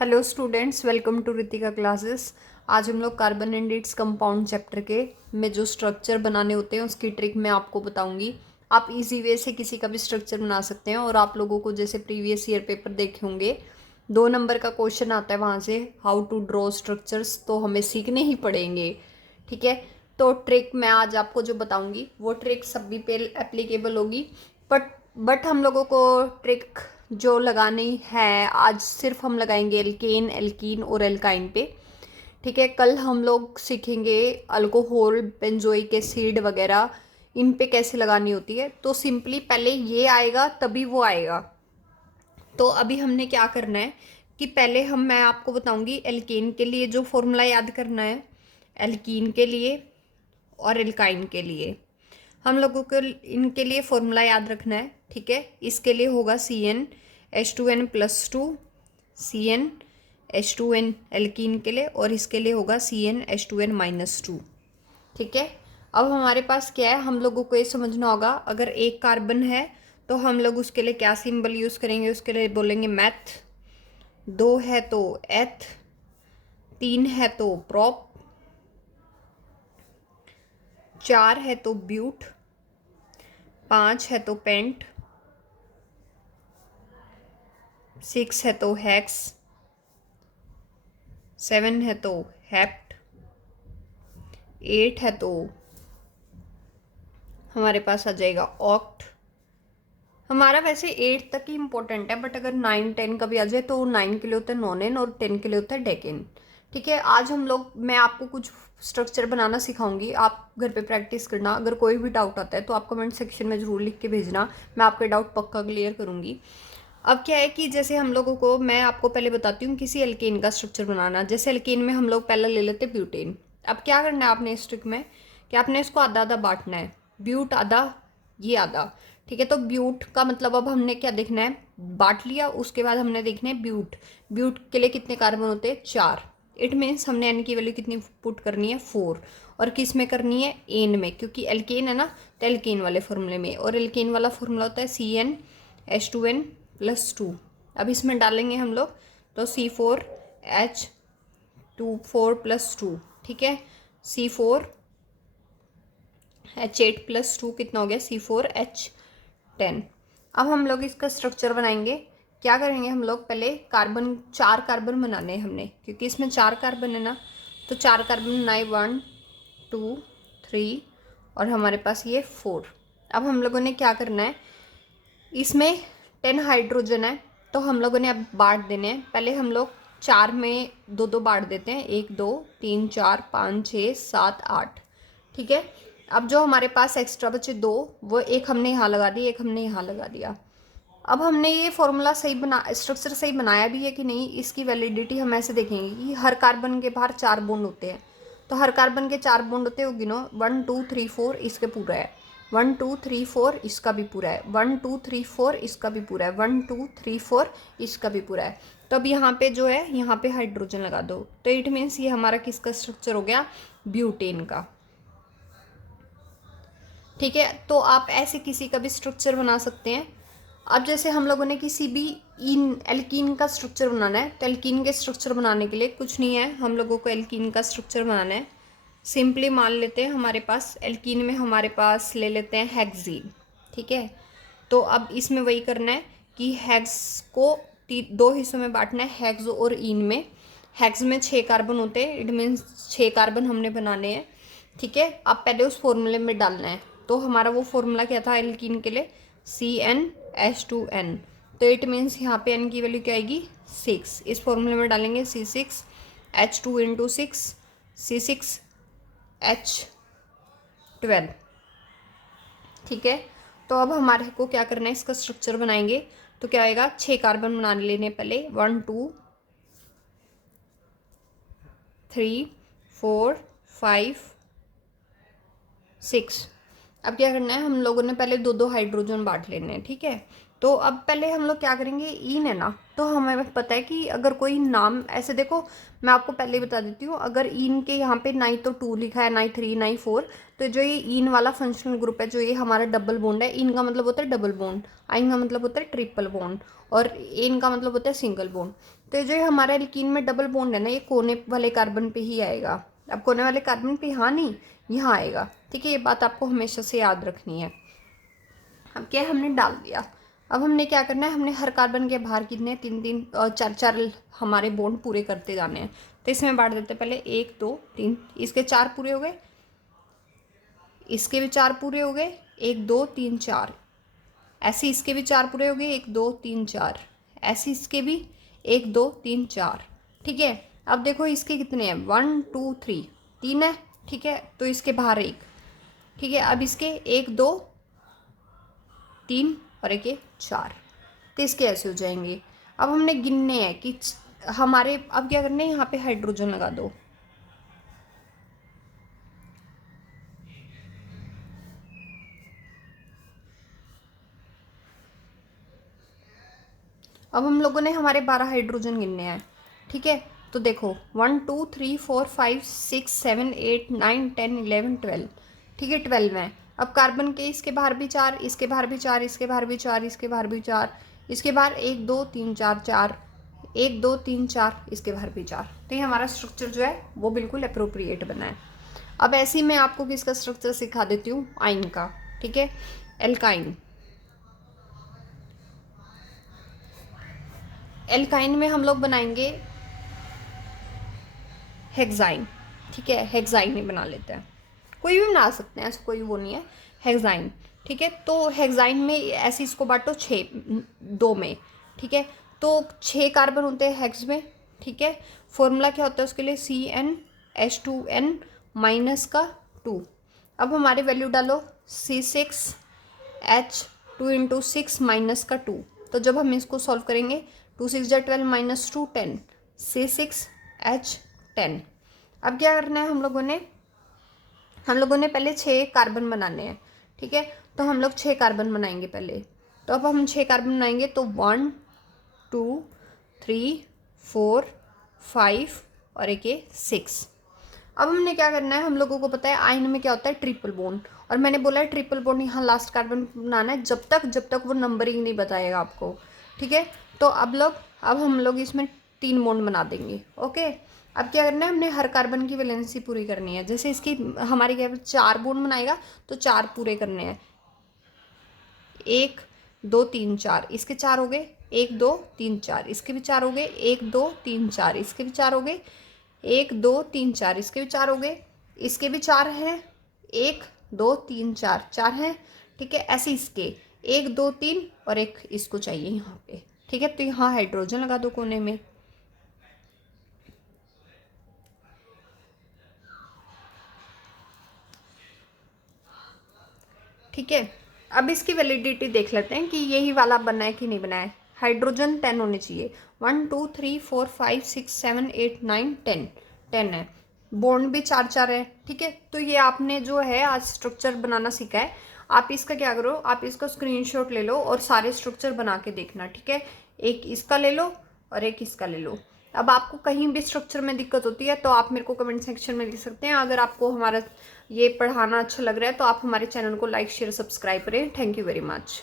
Hello students, welcome to Ritika classes. आज हम लोग carbon and its compound chapter के में जो स्ट्रक्चर बनाने होते हैं उसकी ट्रिक मैं आपको बताऊंगी। आप इजी वे से किसी का भी स्ट्रक्चर बना सकते हैं। और आप लोगों को जैसे प्रीवियस ईयर पेपर देखे होंगे, 2 नंबर का क्वेश्चन आता है वहाँ से, हाउ टू ड्रॉ स्ट्रक्चर्स, तो हमें सीखने ही पड़ेंगे। ठीक है, तो ट्रिक मैं आज आपको जो बताऊंगी वो ट्रिक सभी पे एप्लीकेबल होगी। बट हम लोगों को ट्रिक जो लगानी है आज सिर्फ हम लगाएंगे एल्केन, एल्कीन और एल्काइन पे। ठीक है, कल हम लोग सीखेंगे अल्कोहल, बेंजोइक एसिड वगैरह, इन पे कैसे लगानी होती है। तो सिंपली पहले ये आएगा तभी वो आएगा। तो अभी हमने क्या करना है कि पहले मैं आपको बताऊंगी एल्केन के लिए जो फॉर्मूला याद करना है, एल्कीन के लिए और एल्काइन के लिए हम लोगों को इनके लिए फॉर्मूला याद रखना है। ठीक है, इसके लिए होगा CnH2n+2, CnH2n एल्कीन के लिए, और इसके लिए होगा CnH2n-2। ठीक है, अब हमारे पास क्या है, हम लोगों को ये समझना होगा अगर एक कार्बन है तो हम लोग उसके लिए क्या सिंबल यूज़ करेंगे। उसके लिए बोलेंगे मैथ, 2 है तो एथ, 3 है तो प्रॉप, 4 है तो ब्यूट, 5 है तो पेंट, 6 है तो हेक्स, 7 है तो हेप्ट, 8 है तो हमारे पास आ जाएगा ऑक्ट। हमारा वैसे 8 तक ही इम्पोर्टेंट है, बट अगर 9 10 का भी आ जाए तो 9 के लिए होता है नोनेन और 10 के लिए होता है डेकेन। ठीक है, आज मैं आपको कुछ स्ट्रक्चर बनाना सिखाऊंगी, आप घर पे प्रैक्टिस करना। अगर कोई भी डाउट आता है तो आप कमेंट सेक्शन में ज़रूर लिख के भेजना, मैं आपके डाउट पक्का क्लियर करूंगी। अब क्या है कि जैसे हम लोगों को, मैं आपको पहले बताती हूँ किसी एल्केन का स्ट्रक्चर बनाना। जैसे एल्केन में हम लोग पहले ले लेते हैं ब्यूटेन। अब क्या करना है आपने इस ट्रिक में कि आपने इसको आधा आधा बांटना है, ब्यूट आधा, ये आधा। ठीक है, तो ब्यूट का मतलब अब हमने क्या देखना है, बांट लिया, उसके बाद हमने देखना है ब्यूट। ब्यूट के लिए कितने कार्बन होते हैं, 4। इट मीन्स हमने एन की वैल्यू कितनी पुट करनी है, 4। और किस में करनी है, एन में, क्योंकि एल्केन है ना, तो एल्केन वाले फॉर्मूले में। और एल्केन वाला फॉर्मूला होता है CnH2n+2। अब इसमें डालेंगे हम लोग तो C4H24+2। ठीक है, C4H8+2 कितना हो गया, C4H10। अब हम लोग इसका स्ट्रक्चर बनाएंगे। क्या करेंगे, हम लोग पहले कार्बन, 4 कार्बन बनाने हैं हमने, क्योंकि इसमें 4 कार्बन है ना, तो 4 कार्बन बनाए, 1 2 3 और हमारे पास ये 4। अब हम लोगों ने क्या करना है, इसमें 10 हाइड्रोजन है तो हम लोगों ने अब बांट देने हैं। पहले हम लोग 4 में 2 2 बांट देते हैं, 1 2 3 4 5 6 7 8। ठीक है, अब जो हमारे पास एक्स्ट्रा बचे 2, वो एक हमने यहाँ लगा दिया, एक हमने यहाँ लगा दिया। अब हमने ये फॉर्मूला सही स्ट्रक्चर सही बनाया भी है कि नहीं, इसकी वैलिडिटी हम ऐसे देखेंगे कि हर कार्बन के बाहर 4 बॉन्ड होते हैं। तो हर कार्बन के 4 बॉन्ड होते हैं, गिनो, 1 2 3 4 इसके पूरा है, 1 2 3 4 इसका भी पूरा है, 1 2 3 4 इसका भी पूरा है, 1 2 3 4 इसका भी पूरा है। तो अब यहाँ पे जो है, यहाँ पे हाइड्रोजन लगा दो, तो इट मीन्स ये हमारा किसका स्ट्रक्चर हो गया, ब्यूटेन का। ठीक है, तो आप ऐसे किसी का भी स्ट्रक्चर बना सकते हैं। अब जैसे हम लोगों ने किसी भी इन एल्कीन का स्ट्रक्चर बनाना है, तो एल्कीन के स्ट्रक्चर बनाने के लिए कुछ नहीं है, हम लोगों को एल्कीन का स्ट्रक्चर बनाना है। सिंपली मान लेते हैं हमारे पास एल्कीन में हमारे पास ले लेते हैं हेक्सीन। ठीक है, तो अब इसमें वही करना है कि हेक्स को 2 हिस्सों में बांटना है, हेक्स और इन में। हेक्स में 6 कार्बन होते हैं, इट मीन्स 6 कार्बन हमने बनाने हैं। ठीक है, अब पहले उस फॉर्मूले में डालना है। तो हमारा वो फॉर्मूला क्या था एल्कीन के लिए, CnH2n। तो इट मीन्स यहाँ पे n की वैल्यू क्या आएगी, 6। इस फॉर्मूले में डालेंगे C6H2 × 6 C6H12। ठीक है, तो अब हमारे को क्या करना है, इसका स्ट्रक्चर बनाएंगे। तो क्या आएगा, 6 कार्बन बना लेने पहले, 1 2 3 4 5 6। अब क्या करना है, हम लोगों ने पहले 2 2 हाइड्रोजन बांट लेने हैं। ठीक है, तो अब पहले हम लोग क्या करेंगे, इन है ना, तो हमें पता है कि अगर कोई नाम ऐसे, देखो मैं आपको पहले ही बता देती हूँ, अगर इन के यहाँ पे ना ही तो 2 लिखा है, ना ही 3, ना ही 4, तो जो ये इन वाला फंक्शनल ग्रुप है, जो ये हमारा डबल बॉन्ड है, इन का मतलब होता है डबल बॉन्ड, आइन का मतलब होता है ट्रिपल बॉन्ड, और एन का मतलब होता है सिंगल बॉन्ड। तो जो ये हमारा एल्कीन में डबल बॉन्ड है ना, ये कोने वाले कार्बन पे ही आएगा। अब कोने वाले कार्बन पे यहाँ नहीं, यहाँ आएगा। ठीक है, ये बात आपको हमेशा से याद रखनी है। अब क्या हमने डाल दिया, अब हमने क्या करना है, हमने हर कार्बन के बाहर कितने 3 4 4 हमारे बॉन्ड पूरे करते जाने हैं। तो इसमें बांट देते हैं पहले 1 2 3, इसके 4 पूरे हो गए, इसके भी 4 पूरे हो गए, 1 2 3 4, ऐसे इसके भी 4 पूरे हो गए, 1 2 3 4, ऐसे इसके भी 1 2 3 4। ठीक है, अब देखो इसके कितने हैं, 1 2 3, 3 है। ठीक है, तो इसके बाहर 1। ठीक है, अब इसके 1 2 3 और एक 4, तो इसके ऐसे हो जाएंगे। अब हमने गिनने हैं कि हमारे, अब क्या करना है, यहाँ पे हाइड्रोजन लगा दो। अब हम लोगों ने हमारे 12 हाइड्रोजन गिनने हैं। ठीक है, तो देखो 1 2 3 4 5 6 7 8 9 10 11 12। ठीक है, 12 है। अब कार्बन के इसके बाहर भी 4, इसके बाहर भी 4, इसके बाहर भी 4, इसके बाहर भी 4, इसके बाहर 1 2 3 4 4, 1 2 3 4, इसके बाहर भी 4। तो ये हमारा स्ट्रक्चर जो है वो बिल्कुल अप्रोप्रिएट बना है। अब ऐसे ही मैं आपको किसका स्ट्रक्चर सिखा देती हूँ, आइन का। ठीक है, एल्काइन। एल्काइन में हम लोग बनाएंगे हेक्साइन। ठीक है, हेक्साइन ही बना लेते हैं, कोई भी बना सकते हैं, ऐसा कोई वो नहीं है, हेक्साइन। ठीक है, तो हेक्साइन में ऐसे इसको बांटो 6 2 में। ठीक है, तो 6 कार्बन होते हैं हेक्स में। ठीक है, फॉर्मूला क्या होता है उसके लिए, CnH2n माइनस का 2। अब हमारे वैल्यू डालो, C6H2 इंटू 6 माइनस का 2। तो जब हम इसको सॉल्व करेंगे, 2 6 12 माइनस 2 10, C6H10। अब क्या करना है, हम लोगों ने पहले 6 कार्बन बनाने हैं। ठीक है, तो हम लोग 6 कार्बन बनाएंगे पहले। तो अब हम 6 कार्बन बनाएंगे, तो 1 2 3 4 5 और एक 6। अब हमने क्या करना है, हम लोगों को पता है आयन में क्या होता है, ट्रिपल बॉन्ड। और मैंने बोला है ट्रिपल बॉन्ड यहाँ लास्ट कार्बन बनाना है, जब तक वो नंबरिंग नहीं बताएगा आपको। ठीक है, तो अब हम लोग इसमें 3 बॉन्ड बना देंगे। ओके, अब क्या करना है, हमने हर कार्बन की वैलेंसी पूरी करनी है। जैसे इसकी हमारी क्या 4 बॉन्ड बनाएगा, तो 4 पूरे करने हैं, 1 2 3 4, इसके 4 हो गए, 1 2 3 4, इसके भी 4 हो गए, 1 2 3 4, इसके भी 4 हो गए, 1 2 3 4, इसके भी 4 हो गए, इसके भी 4 हैं, 1 2 3 4 4 हैं। ठीक है, ऐसे इसके 1 2 3 और एक इसको चाहिए यहाँ पे। ठीक है, तो यहाँ हाइड्रोजन लगा दो कोने में। ठीक है, अब इसकी वैलिडिटी देख लेते हैं कि यही वाला बना है कि नहीं बना है। हाइड्रोजन 10 होने चाहिए, 1 2 3 4 5 6 7 8 9 10, 10 है। बॉन्ड भी 4 4 है। ठीक है, तो ये आपने जो है आज स्ट्रक्चर बनाना सीखा है। आप इसका क्या करो, आप इसका स्क्रीनशॉट ले लो और सारे स्ट्रक्चर बना के देखना। ठीक है, एक इसका ले लो और एक इसका ले लो। अब आपको कहीं भी स्ट्रक्चर में दिक्कत होती है तो आप मेरे को कमेंट सेक्शन में लिख सकते हैं। अगर आपको हमारा ये पढ़ाना अच्छा लग रहा है तो आप हमारे चैनल को लाइक शेयर सब्सक्राइब करें। Thank you very much.